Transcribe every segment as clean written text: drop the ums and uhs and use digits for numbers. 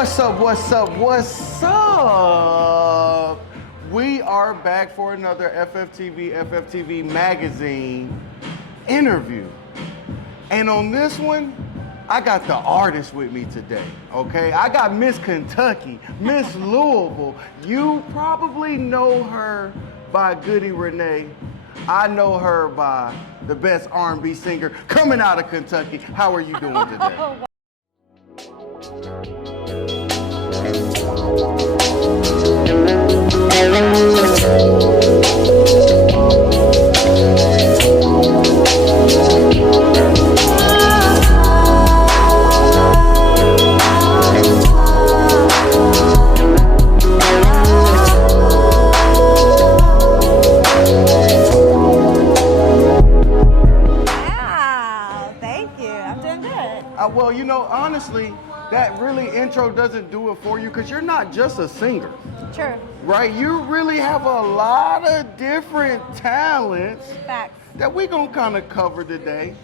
What's up, what's up, what's up? We are back for another FFTV magazine interview. And on this one, I got the artist with me today, okay? I got Miss Kentucky, Miss Louisville. You probably know her by Goody Renee. I know her by the best R&B singer coming out of Kentucky. How are you doing today? Well, you know, honestly, that really intro doesn't do it for you because you're not just a singer. True. Right? You really have a lot of different talents. Facts. That we're going to kind of cover today.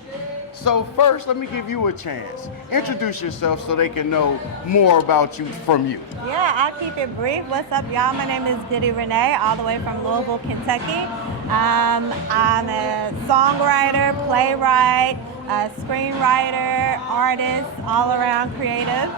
So first, let me give you a chance. Introduce yourself so they can know more about you from you. Yeah, I'll keep it brief. What's up, y'all? My name is Goody Renee, all the way from Louisville, Kentucky. I'm a songwriter, playwright, a screenwriter, artist, all around creative.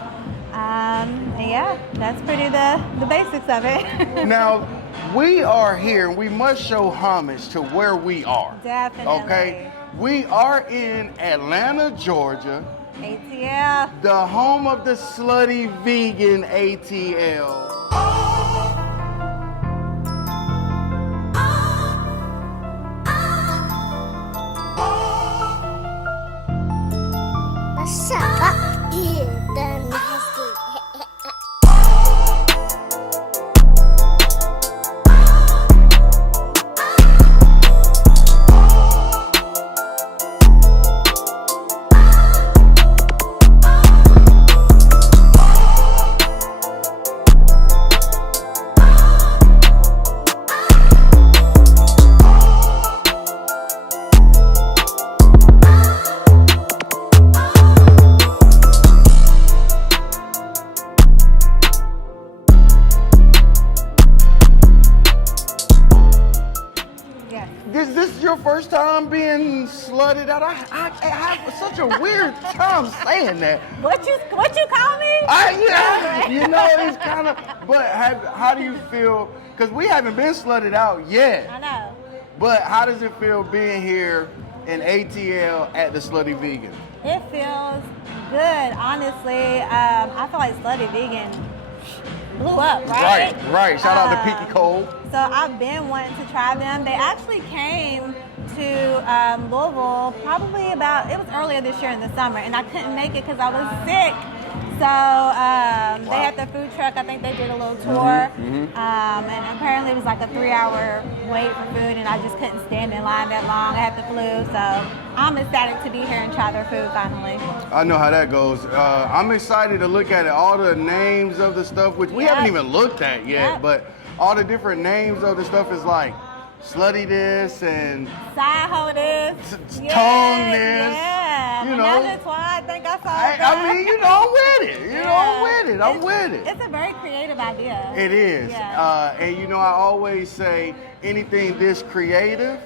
And yeah, that's pretty the basics of it. Now, we are here and we must show homage to where we are. Definitely. Okay? We are in Atlanta, Georgia. ATL. The home of the slutty vegan ATL. Is this your first time being slutted out? I have such a weird time saying that. What you call me? Yeah, you know, it's kind of, but how do you feel? Because we haven't been slutted out yet. I know. But how does it feel being here in ATL at the Slutty Vegan? It feels good, honestly. I feel like Slutty Vegan blew up, right? Right. Shout out to Pinky Cole. So I've been wanting to try them. They actually came to Louisville probably it was earlier this year in the summer, and I couldn't make it because I was sick. So they had their food truck. I think they did a little tour, and apparently it was like a 3-hour wait for food, and I just couldn't stand in line that long. I had the flu, so I'm ecstatic to be here and try their food finally. I know how that goes. I'm excited to look at it. All the names of the stuff, which we haven't even looked at yet, but all the different names of the stuff is like slutty this and side hoe this, tongue this. Yeah, you know. That's why I think I saw that. I mean, you know, I'm with it. I'm with it. It's a very creative idea. It is. Yeah. And you know, I always say anything this creative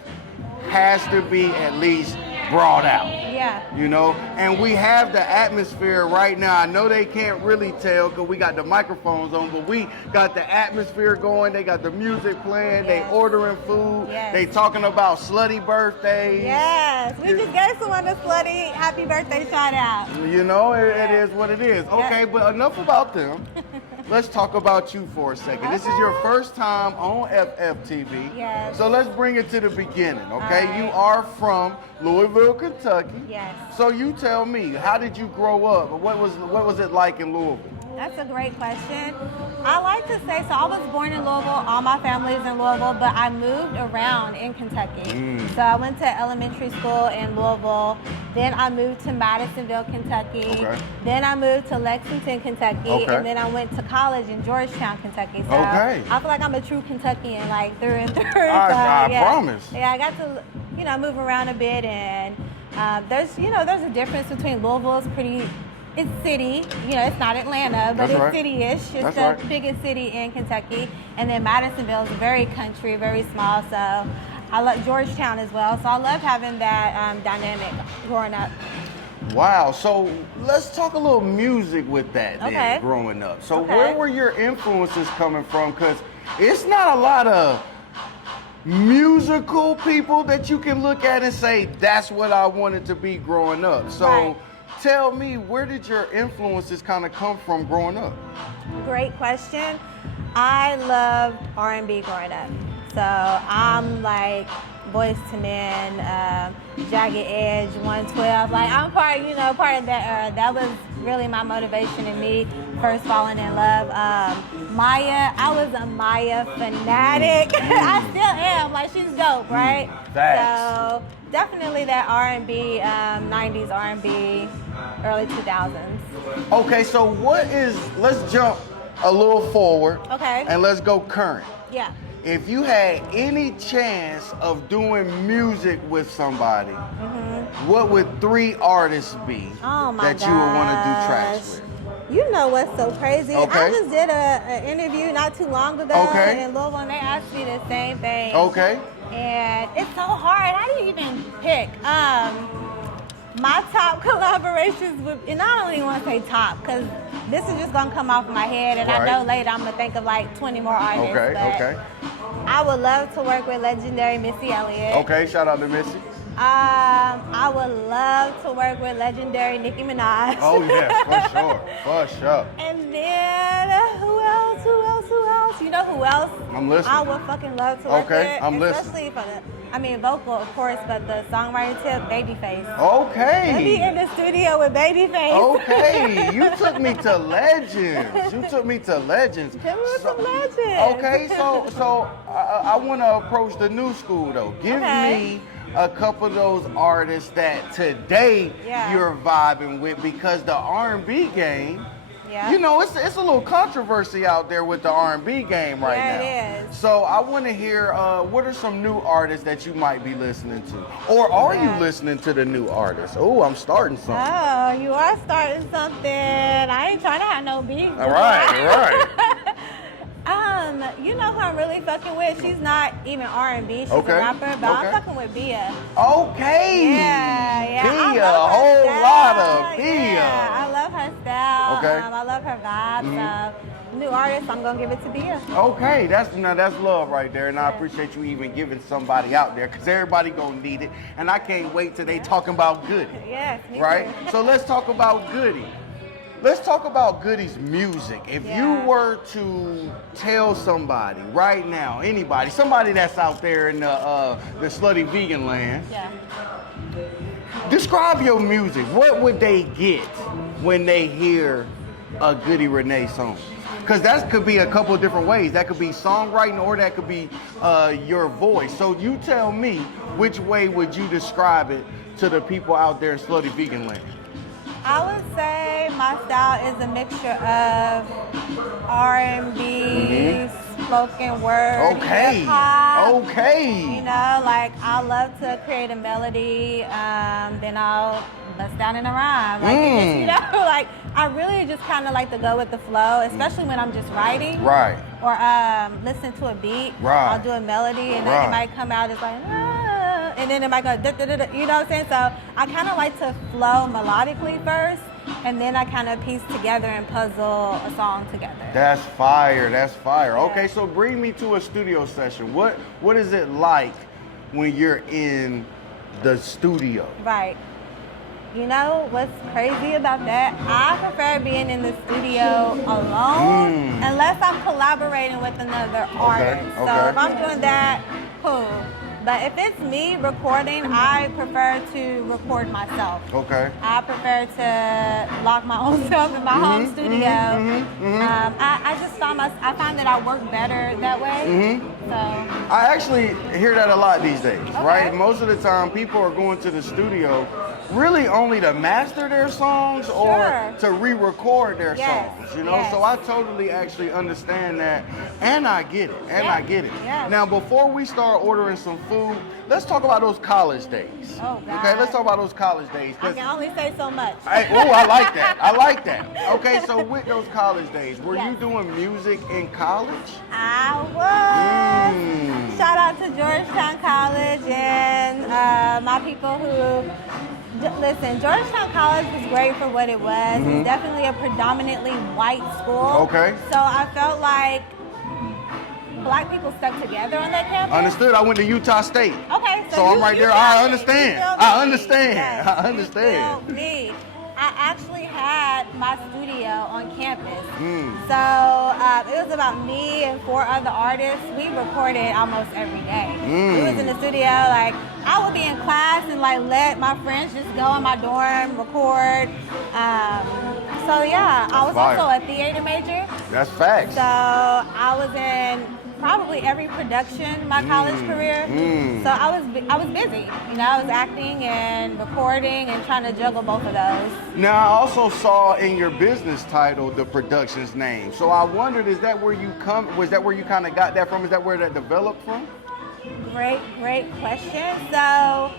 has to be at least brought out. Yeah. You know, and we have the atmosphere right now. I know they can't really tell because we got the microphones on, but we got the atmosphere going. They got the music playing. They ordering food. Yes. They talking about slutty birthdays. Yes. We just gave someone a slutty happy birthday shout out. You know, it is what it is. Okay, but enough about them. Let's talk about you for a second. This is your first time on FFTV. Yes. So let's bring it to the beginning, okay? You are from Louisville, Kentucky. Yes. So you tell me, how did you grow up? What was it like in Louisville? That's a great question. I like to say, so I was born in Louisville, all my family is in Louisville, but I moved around in Kentucky. So I went to elementary school in Louisville, then I moved to Madisonville, Kentucky, then I moved to Lexington, Kentucky, and then I went to college in Georgetown, Kentucky. So I feel like I'm a true Kentuckian, like through and through. I promise. Yeah, I got to, move around a bit, and there's a difference between Louisville is pretty It's city, you know, it's not Atlanta, but That's it's right. city-ish. It's That's the right. biggest city in Kentucky. And then Madisonville is very country, very small. So I love Georgetown as well. So I love having that dynamic growing up. Wow. So let's talk a little music with that then, Okay. growing up. So Okay. where were your influences coming from? Because it's not a lot of musical people that you can look at and say, that's what I wanted to be growing up. So Right. tell me, where did your influences kind of come from growing up? Great question. I loved R&B growing up. So I'm like Boyz II Men, Jagged Edge, 112. Like I'm part of that era. That was really my motivation in me first falling in love. Maya, I was a Maya fanatic. I still am. Like she's dope, right? Facts. So definitely that R&B, 90s R&B, early 2000s. Okay, so let's jump a little forward. Okay. And let's go current. Yeah. If you had any chance of doing music with somebody, what would 3 artists be Oh my that you would want to do tracks gosh. with? You know what's so crazy? Okay. I just did an interview not too long ago Okay. in Louisville, and they asked me the same thing. Okay. And it's so hard. How do you even pick? My top collaborations with, and I don't even want to say top, because this is just going to come off my head, and Right. I know later I'm going to think of like 20 more artists. Okay, but okay. I would love to work with legendary Missy Elliott. Okay, shout out to Missy. I would love to work with legendary Nicki Minaj. Oh yeah, for sure. And then who else? You know who else? I'm listening. I would fucking love to work Okay, with. I'm listening. Especially for vocal, of course, but the songwriting tip, Babyface. Okay. Let me in the studio with Babyface. Okay, you took me to legends. Hit me with some legends. Okay, so I want to approach the new school though. Give Okay. me a couple of those artists that today Yeah. you're vibing with, because the R&B game, Yeah. you know, it's a little controversy out there with the R&B game right Yeah, now. it is. So I want to hear what are some new artists that you might be listening to, or are you Yeah. listening to the new artists? Oh, I'm starting something. Oh, you are starting something. I ain't trying to have no beef. All right. You know who I'm really fucking with? She's not even R&B. She's Okay, a rapper, but okay. I'm fucking with Bia. Okay. Yeah. I Bia, love a her whole style. lot of Bia. Yeah, I love her style. Okay. I love her vibe. So, new artist, I'm gonna give it to Bia. Okay, that's love right there, and I appreciate you even giving somebody out there, because everybody gonna need it, and I can't wait till they talking about Goody. Yes, me Right? too. So let's talk about Goody. Let's talk about Goody's music. If you Yeah. were to tell somebody right now, anybody, somebody that's out there in the slutty vegan land, Yeah. describe your music. What would they get when they hear a Goody Renee song? Because that could be a couple of different ways. That could be songwriting, or that could be your voice. So you tell me, which way would you describe it to the people out there in slutty vegan land? I would say my style is a mixture of R&B, spoken word, Okay. hip-hop. Okay. You know, like I love to create a melody, then I'll bust down in a rhyme. Like, it just, you know, like I really just kind of like to go with the flow, especially when I'm just writing. Right. Or listen to a beat. Right. I'll do a melody, and then Right. it might come out as like, and then it might go, you know what I'm saying? So I kind of like to flow melodically first, and then I kind of piece together and puzzle a song together. That's fire. That's fire. Yeah. Okay, so bring me to a studio session. What is it like when you're in the studio? Right. You know what's crazy about that? I prefer being in the studio alone unless I'm collaborating with another artist. So okay. if I'm doing that, cool. But if it's me recording, I prefer to record myself. Okay. I prefer to lock my own self in my home studio. I find that I work better that way. So I actually hear that a lot these days, Okay. right? Most of the time, people are going to the studio really only to master their songs or Sure. to re-record their Yes, songs, you know? yes. So I totally actually understand that, and I get it, Yeah, yeah. Now, before we start ordering some food, let's talk about those college days. Oh, God. Okay, let's talk about those college days. I can only say so much. I like that. I like that. Okay, so with those college days, were you Yes. doing music in college? I was. Shout out to Georgetown College and my people who, listen, Georgetown College was great for what it was. It's definitely a predominantly white school. Okay. So I felt like Black people stuck together on that campus. Understood. I went to Utah State. Okay, So I'm right there. feel I me. understand. You feel I me. understand. Yes, I understand. You feel me. I actually had my studio on campus. So it was about me and 4 other artists. We recorded almost every day. We was in the studio, like, I would be in class and like let my friends just go in my dorm, record. So yeah, I was Fire. also a theater major. That's facts. So I was in probably every production my college career. So I was busy. You know, I was acting and recording and trying to juggle both of those. Now, I also saw in your business title the production's name. So I wondered, was that where you kind of got that from? Is that where that developed from? Great question. So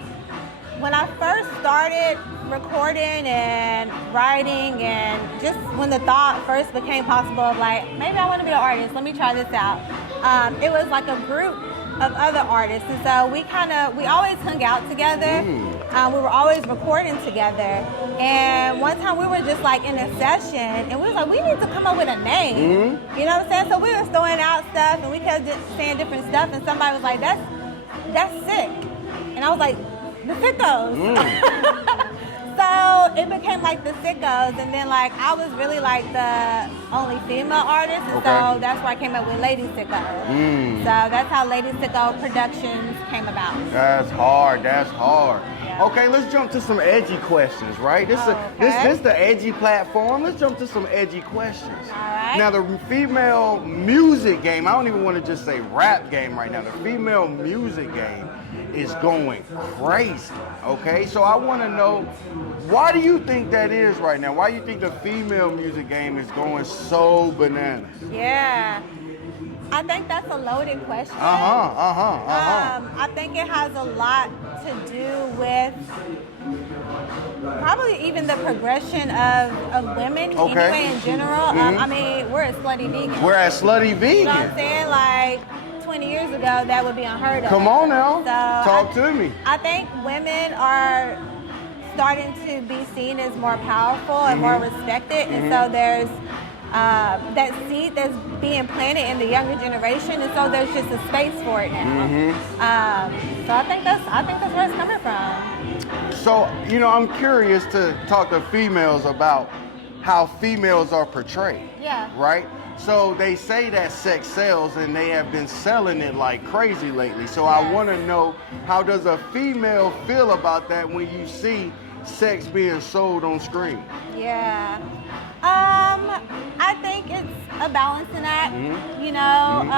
when I first started recording and writing, and just when the thought first became possible of like, maybe I want to be an artist, let me try this out. It was like a group of other artists, and so we always hung out together. We were always recording together, and one time we were just like in a session, and we was like, we need to come up with a name. You know what I'm saying? So we were throwing out stuff, and we kept just saying different stuff, and somebody was like, that's sick, and I was like, the Sickos. So it became like the Sickos, and then like I was really like the only female artist, and so that's where I came up with Lady Sicko. So that's how Lady Sicko Productions came about. That's hard. Yeah. Okay, let's jump to some edgy questions, right? This is the edgy platform. Let's jump to some edgy questions. All right. Now, the female music game, I don't even want to just say rap game right now. The female music game is going crazy, okay? So I want to know, why do you think that is right now? Why do you think the female music game is going so bananas? Yeah. I think that's a loaded question. I think it has a lot to do with probably even the progression of women anyway in general. I mean, we're a slutty vegan. We're at slutty vegan. You know what I'm saying? Like 20 years ago, that would be unheard of. Come on now. So Talk to me. I think women are starting to be seen as more powerful and more respected, and so there's that seed that's being planted in the younger generation, and so there's just a space for it now. So I think that's where it's coming from. So, you know, I'm curious to talk to females about how females are portrayed. Yeah. Right? So they say that sex sells, and they have been selling it like crazy lately. So I want to know, how does a female feel about that when you see sex being sold on screen? Yeah. I think it's a balancing act. You know,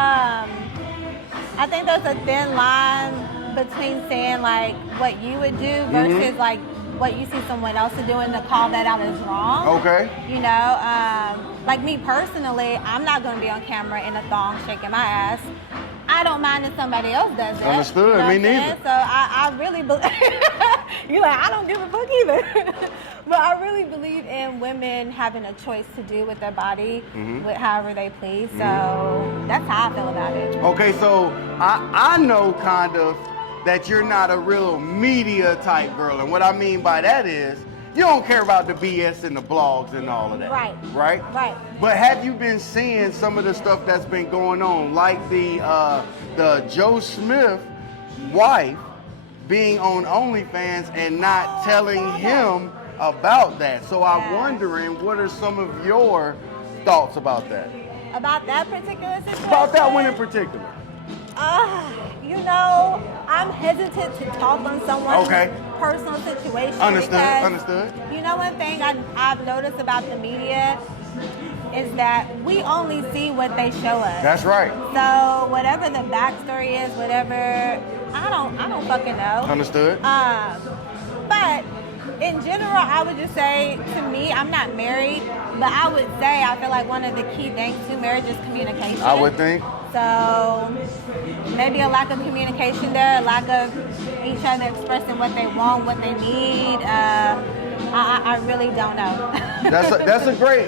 I think there's a thin line between saying like what you would do versus like what you see someone else doing to call that out as wrong. Okay. You know, like me personally, I'm not going to be on camera in a thong shaking my ass. I don't mind if somebody else does it. Understood. You know Me what I'm saying? neither. So I really believe, you're like, I don't give a fuck either. But I really believe in women having a choice to do with their body, with however they please. So that's how I feel about it. Okay, so I know kind of that you're not a real media type girl. And what I mean by that is, you don't care about the BS and the blogs and all of that. Right. Right? Right. But have you been seeing some of the stuff that's been going on, like the Joe Smith wife being on OnlyFans and not telling him about that? So I'm wondering, what are some of your thoughts about that? About that particular situation? About that one in particular. You know, I'm hesitant to talk on someone's personal situation. Understood. You know, one thing I've noticed about the media is that we only see what they show us. That's right. So whatever the backstory is, whatever, I don't fucking know. Understood. But In general, I would just say, to me, I'm not married, but I would say I feel like one of the key things to marriage is communication. I would think. So maybe a lack of communication there, a lack of each other expressing what they want, what they need. I really don't know. That's a great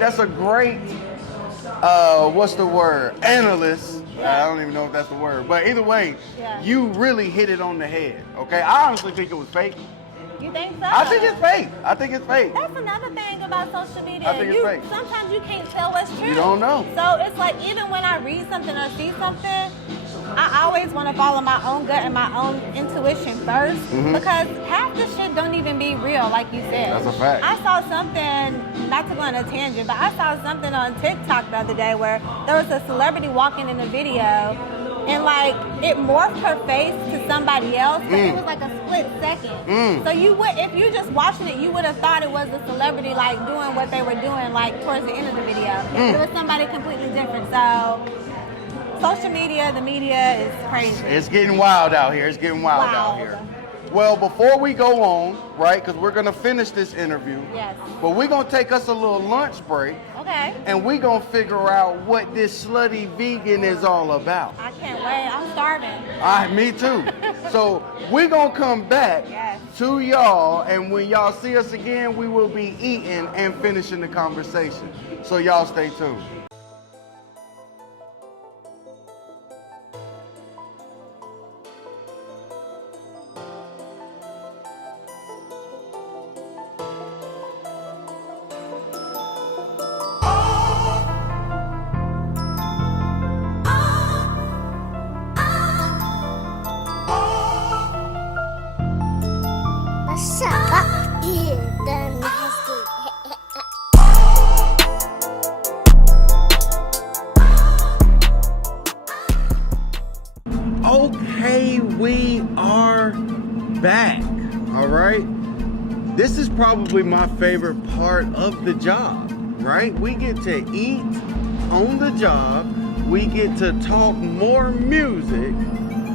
what's the word? Analyst. Yeah. I don't even know if that's the word, but either way, Yeah. you really hit it on the head. Okay, I honestly think it was fake. You think so? I think it's fake. I think it's fake. That's another thing about social media. I think it's fake. Sometimes you can't tell what's true. You don't know. So it's like even when I read something or see something, I always want to follow my own gut and my own intuition first because half the shit don't even be real, like you said. That's a fact. I saw something, not to go on a tangent, but I saw something on TikTok the other day where there was a celebrity walking in a video and like it morphed her face to somebody else, but it was like a split second. So you would, if you just watching it, you would have thought it was the celebrity like doing what they were doing like towards the end of the video. It was somebody completely different. So social media, the media is crazy. It's getting wild out here. It's getting wild out here. Well, before we go on, right, because we're going to finish this interview. Yes. But we're going to take us a little lunch break. Okay. And we're going to figure out what this slutty vegan is all about. I can't wait. I'm starving. All right, me too. So we're going to come back to y'all, and when y'all see us again, we will be eating and finishing the conversation. So y'all stay tuned. Okay, we are back. All right. This is probably my favorite part of the job, right? We get to eat on the job. We get to talk more music.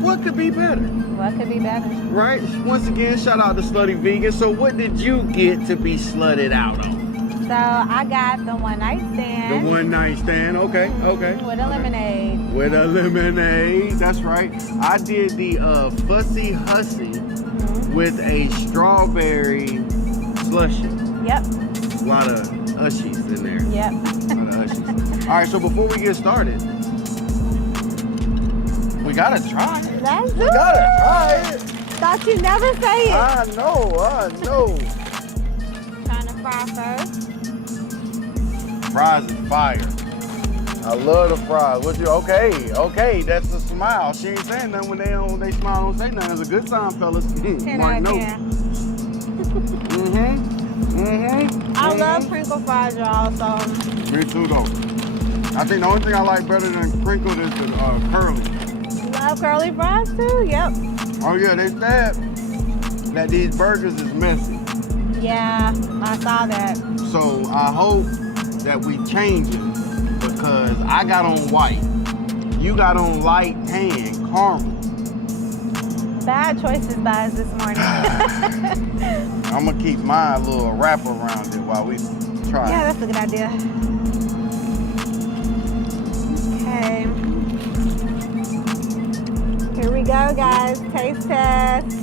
What could be better? What could be better? Right? Once again, shout out to Slutty Vegan. So what did you get to be slutted out on? So I got the one night stand. The one night stand, okay. With a lemonade. With a lemonade, that's right. I did the Fussy Hussy with a strawberry slushy. Yep. A lot of ushies in there. Yep. A lot of ushies. All right, so before we get started, we gotta try it. Let's do We gotta try it. Thought you'd never say it. I know. Trying to fry first. Fries is fire. I love the fries. What you? Okay. That's a smile. She ain't saying nothing when they smile. Don't say nothing. It's a good sign, fellas. 10 out of 10. I love crinkle fries, y'all. So. Me too, though. I think the only thing I like better than crinkled is the curly. Love curly fries too. Yep. Oh yeah, they said that these burgers is messy. Yeah, I saw that. So I hope that we change it because I got on white. You got on light tan, caramel. Bad choices, guys, this morning. I'm gonna keep my little wrap around it while we try. Yeah, that's a good idea. Okay. Here we go, guys. Taste test.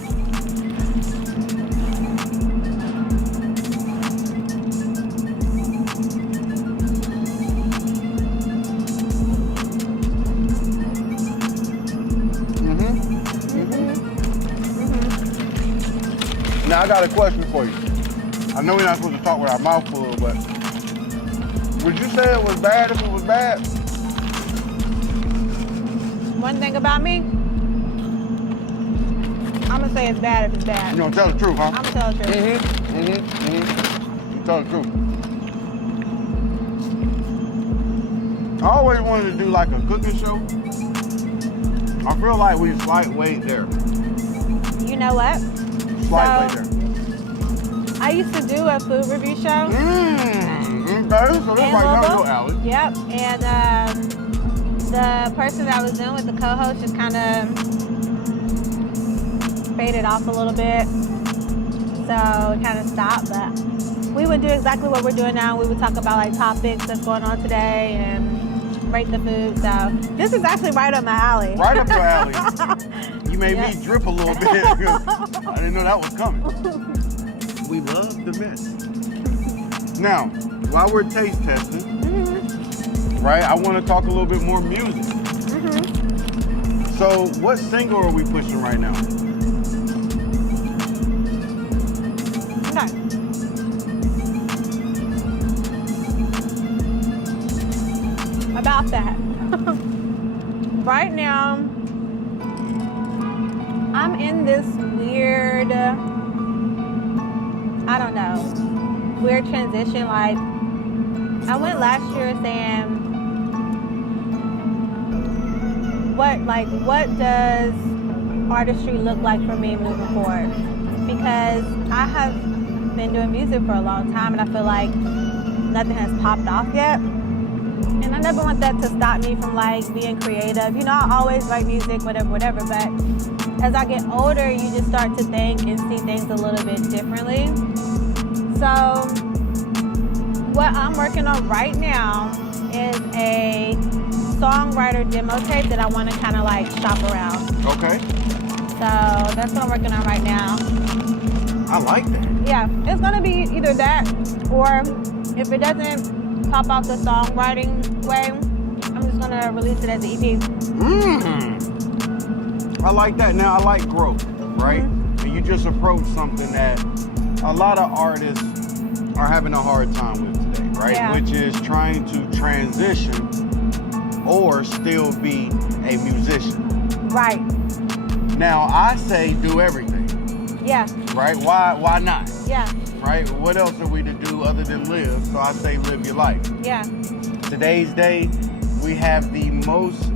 Now I got a question for you. I know we're not supposed to talk with our mouth full, but would you say it was bad if it was bad? One thing about me, I'm gonna say it's bad if it's bad. You gonna tell the truth, huh? I'm gonna tell the truth. You tell the truth. I always wanted to do like a cooking show. I feel like we slight weight there. You know what? Slight weight there. I used to do a food review show. Okay, so this right now your alley. Yep, and the person that I was doing with the co-host just kind of faded off a little bit. So it kind of stopped, but we would do exactly what we're doing now. We would talk about like topics that's going on today and rate the food. So this is actually right up my alley. Right up your alley. You made me drip a little bit. I didn't know that was coming. We love the mess. Now, while we're taste testing, right, I want to talk a little bit more music. So what single are we pushing right now? Okay. About that. Right now, I'm in this weird, I don't know, weird transition. Like, I went last year saying, what does artistry look like for me moving forward? Because I have been doing music for a long time and I feel like nothing has popped off yet. And I never want that to stop me from like being creative. You know, I always write music, whatever, but as I get older, you just start to think and see things a little bit differently. So what I'm working on right now is a songwriter demo tape that I want to kind of like shop around. Okay. So that's what I'm working on right now. I like that. Yeah, it's gonna be either that or if it doesn't pop off the songwriting way, I'm just gonna release it as an EP. I like that. Now I like growth, right? And you just approached something that a lot of artists are having a hard time with today, right? Yeah. Which is trying to transition or still be a musician. Right. Now I say do everything. Yeah. Right? Why not? Yeah. Right? What else are we to do other than live? So I say live your life. Yeah. Today's day, we have the most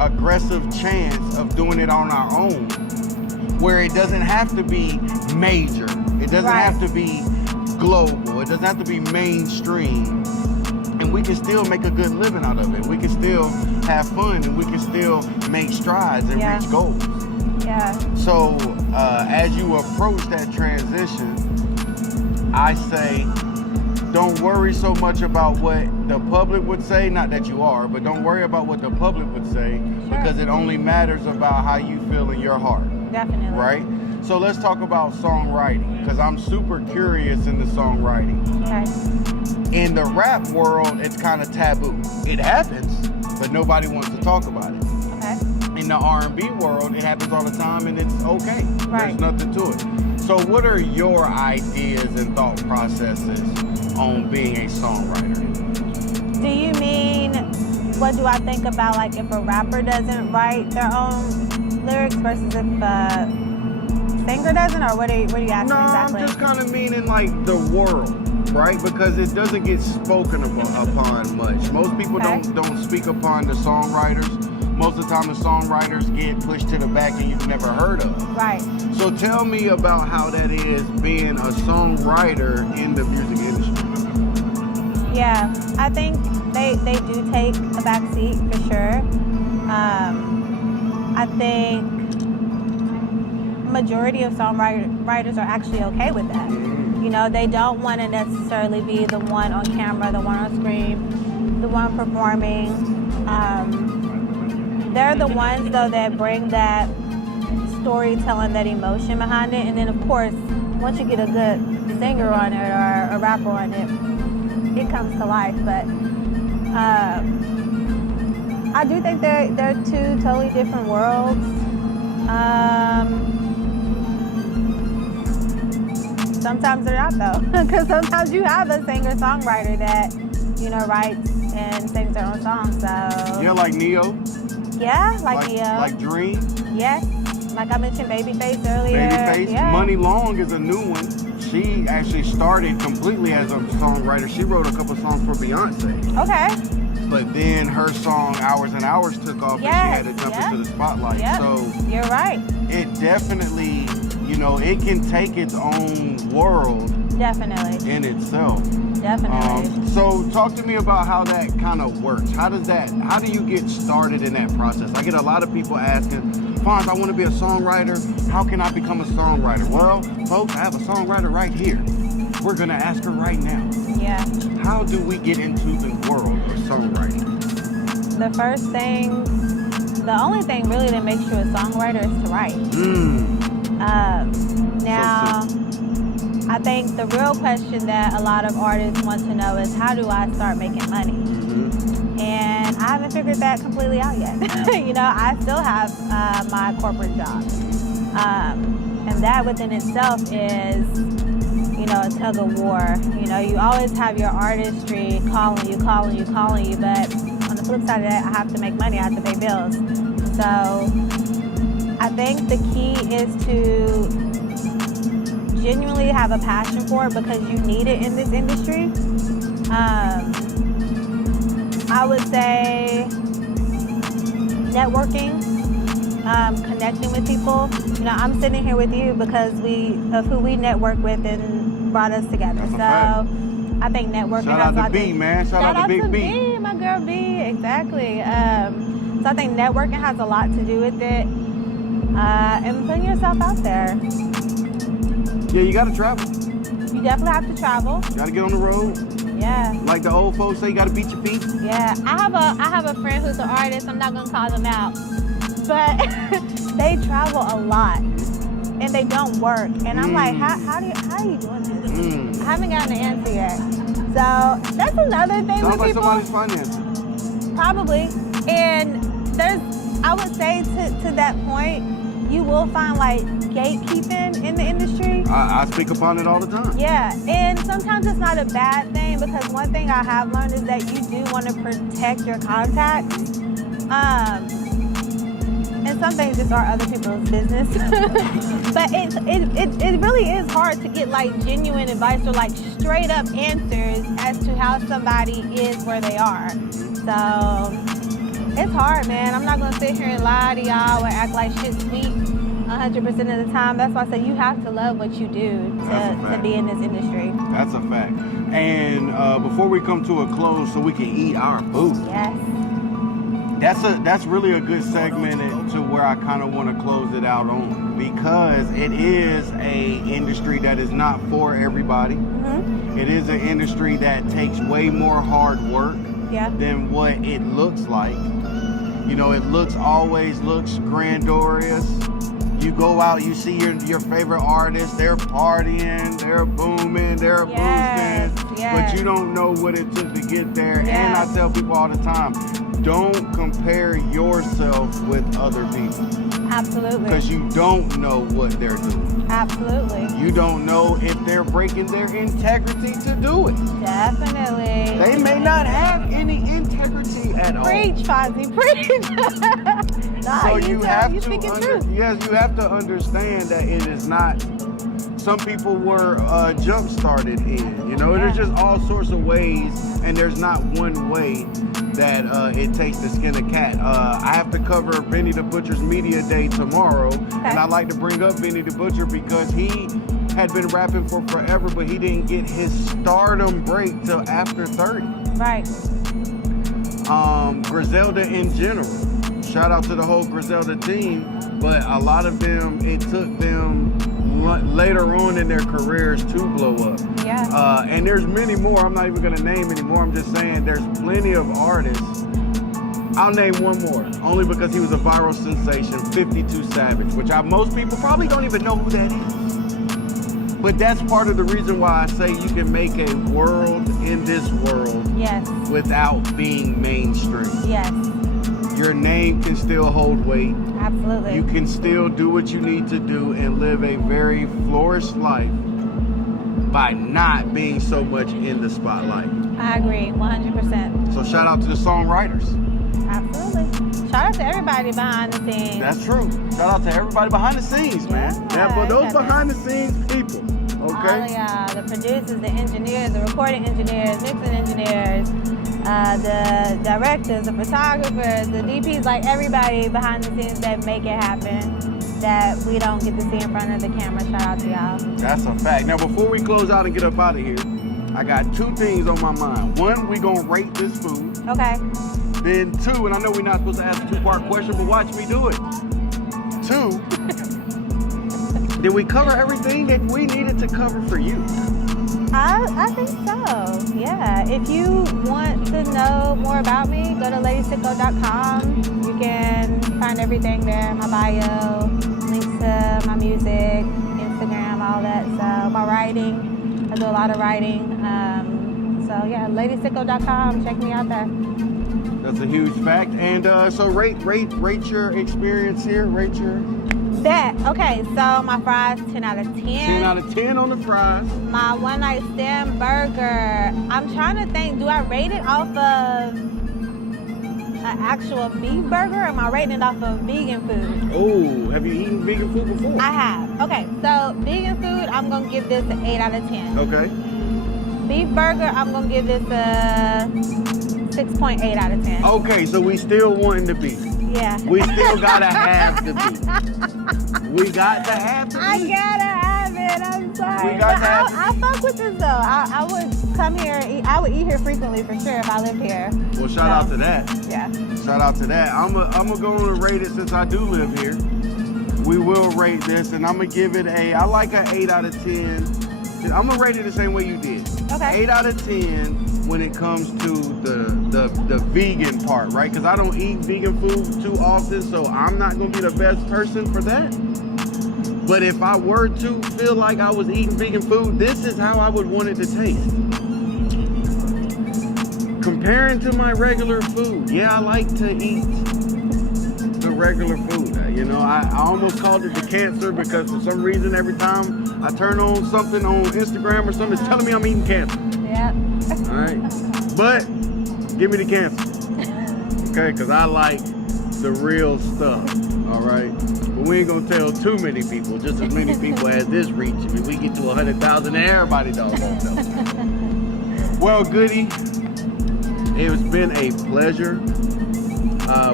aggressive chance of doing it on our own, where it doesn't have to be major. It doesn't have to be global. It doesn't have to be mainstream. And we can still make a good living out of it. We can still have fun and we can still make strides and reach goals. Yeah. So as you approach that transition, I say, don't worry so much about what the public would say, not that you are, but don't worry about what the public would say, because it only matters about how you feel in your heart. Definitely. Right? So let's talk about songwriting, because I'm super curious in the songwriting. Okay. In the rap world, it's kind of taboo. It happens, but nobody wants to talk about it. Okay. In the R&B world, it happens all the time and it's okay. Right. There's nothing to it. So what are your ideas and thought processes on being a songwriter? Do you mean, what do I think about like if a rapper doesn't write their own lyrics versus if a singer doesn't, or what are you asking exactly? I'm just kind of meaning like the world, right? Because it doesn't get spoken upon much. Most people don't speak upon the songwriters. Most of the time the songwriters get pushed to the back and you've never heard of. Right. So tell me about how that is being a songwriter in the music industry. Yeah, I think they do take a back seat for sure. I think majority of songwriters are actually okay with that. You know, they don't want to necessarily be the one on camera, the one on screen, the one performing. They're the ones, though, that bring that storytelling, that emotion behind it. And then, of course, once you get a good singer on it or a rapper on it, it comes to life. But I do think they're two totally different worlds. Sometimes they're not, though, because sometimes you have a singer-songwriter that, you know, writes and sings their own songs. So Yeah, like Neo. Yeah, like Neo. Like Dream. Yes, like I mentioned Babyface earlier. Babyface. Yeah. Money Long is a new one. She actually started completely as a songwriter. She wrote a couple songs for Beyonce. Okay. But then her song Hours and Hours took off and she had to jump into the spotlight. So you're right. It definitely, you know, it can take its own world Definitely. in itself. Definitely. So talk to me about how that kind of works. How do you get started in that process? I get a lot of people asking, Fonz, I want to be a songwriter. How can I become a songwriter? Well, folks, I have a songwriter right here. We're going to ask her right now. Yeah. How do we get into the world of songwriting? The first thing, the only thing really that makes you a songwriter is to write. Now, I think the real question that a lot of artists want to know is, how do I start making money? And I haven't figured that completely out yet. You know, I still have my corporate job. And that within itself is, you know, a tug of war. You know, you always have your artistry calling you, but on the flip side of that, I have to make money, I have to pay bills. So I think the key is to genuinely have a passion for it, because you need it in this industry. I would say networking, connecting with people. You know, I'm sitting here with you because of who we network with and brought us together. So I think networking Shout has a out lot to B, man. Shout out to Big B. My girl B, exactly. So I think networking has a lot to do with it, and putting yourself out there. Yeah, you gotta travel. You definitely have to travel. You gotta get on the road. Yeah. Like the old folks say, you gotta beat your feet. Yeah. I have a friend who's an artist. I'm not gonna call them out, but they travel a lot and they don't work. And I'm like, how are you doing this? I haven't gotten an answer yet. So that's another thing Sounds with like people. somebody's financing. Probably. And I would say to that point, you will find like gatekeeping in the industry. I speak upon it all the time. Yeah, and sometimes it's not a bad thing, because one thing I have learned is that you do want to protect your contacts. And some things just are other people's business. But it really is hard to get like genuine advice or like straight up answers as to how somebody is where they are. So it's hard, man. I'm not gonna sit here and lie to y'all or act like shit's sweet 100% of the time. That's why I say you have to love what you do to be in this industry. That's a fact. And before we come to a close, so we can eat our food. Yes. That's really a good segment to where I kind of want to close it out on, because it is a industry that is not for everybody. It is an industry that takes way more hard work than what it looks like. You know, it always looks grandiose. You go out, you see your favorite artists, they're partying, they're booming, they're boosting, but you don't know what it took to get there. And I tell people all the time, don't compare yourself with other people. Absolutely. Because you don't know what they're doing. Absolutely. You don't know if they're breaking their integrity to do it. Definitely. They may not have any integrity at all. Preach, Fonzy, preach. Nah, So you have you to speaking truth. Yes, you have to understand that it is not. Some people were jump started in. You know, there's just all sorts of ways, and there's not one way that it takes to skin a cat. I have to cover Benny the Butcher's Media Day tomorrow, and I like to bring up Benny the Butcher because he had been rapping for forever, but he didn't get his stardom break till after 30. Right. Griselda in general. Shout out to the whole Griselda team, but a lot of them, it took them later on in their careers to blow up. Yeah. And there's many more. I'm not even gonna name anymore. I'm just saying there's plenty of artists. I'll name one more, only because he was a viral sensation, 52 Savage, which most people probably don't even know who that is. But that's part of the reason why I say you can make a world in this world without being mainstream. Yes. Your name can still hold weight. Absolutely. You can still do what you need to do and live a very flourished life by not being so much in the spotlight. I agree, 100%. So shout out to the songwriters. Absolutely. Shout out to everybody behind the scenes. That's true. Shout out to everybody behind the scenes, man. Yeah, for those behind the scenes people, okay? All of y'all, the producers, the engineers, the recording engineers, mixing engineers, the directors, the photographers, the DPs, like everybody behind the scenes that make it happen, that we don't get to see in front of the camera. Shout out to y'all. That's a fact. Now, before we close out and get up out of here, I got two things on my mind. One, we gonna rate this food. Okay. Then two, and I know we're not supposed to ask a two-part question, but watch me do it. 2, did we cover everything that we needed to cover for you? I think so, yeah. If you want to know more about me, go to ladysicko.com. You can find everything there, my bio, links to my music, Instagram, all that. So my writing, I do a lot of writing. So yeah, ladysicko.com, check me out there. That's a huge fact. And so rate your experience here, rate your... That, okay, so my fries, 10 out of 10. 10 out of 10 on the fries. My one night stand burger, I'm trying to think, do I rate it off of an actual beef burger or am I rating it off of vegan food? Oh, have you eaten vegan food before? I have. Okay, so vegan food, I'm going to give this an 8 out of 10. Okay. Beef burger, I'm going to give this a 6.8 out of 10. Okay, so we still wanting the beef. Yeah. We still gotta have the beef. We got to have the beef. I gotta have it. I'm sorry. We got to But have I fuck with this though. I would come here. And eat, I would eat here frequently for sure if I lived here. Well, shout out to that. Yeah. Shout out to that. I'm gonna go on and rate it since I do live here. We will rate this, and I'm gonna give it I like an 8 out of 10. I'm gonna rate it the same way you did. Okay. 8 out of 10 when it comes to the vegan part, right? Because I don't eat vegan food too often, so I'm not gonna be the best person for that. But if I were to feel like I was eating vegan food, this is how I would want it to taste. Comparing to my regular food, yeah, I like to eat the regular food. You know, I almost called it the cancer because for some reason every time I turn on something on Instagram or something, it's telling me I'm eating cancer. Yep. All right, but give me the cancer, okay? Because I like the real stuff. All right, but we ain't gonna tell too many people, just as many people as this reach. I mean, we get to 100,000 and everybody doggone knows. Well, Goody, it's been a pleasure.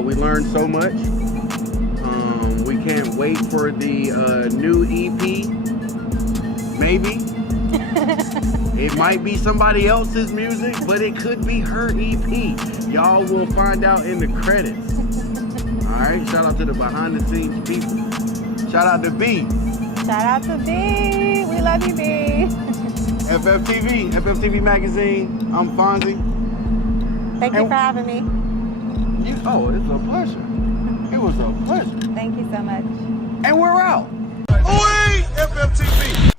We learned so much. We can't wait for the new EP. Maybe. It might be somebody else's music, but it could be her EP. Y'all will find out in the credits. All right, shout out to the behind the scenes people. Shout out to B. Shout out to B. We love you, B. FFTV Magazine. I'm Fonzy. Thank you for having me. It's a pleasure. It was a pleasure. Thank you so much. And we're out. FFTV.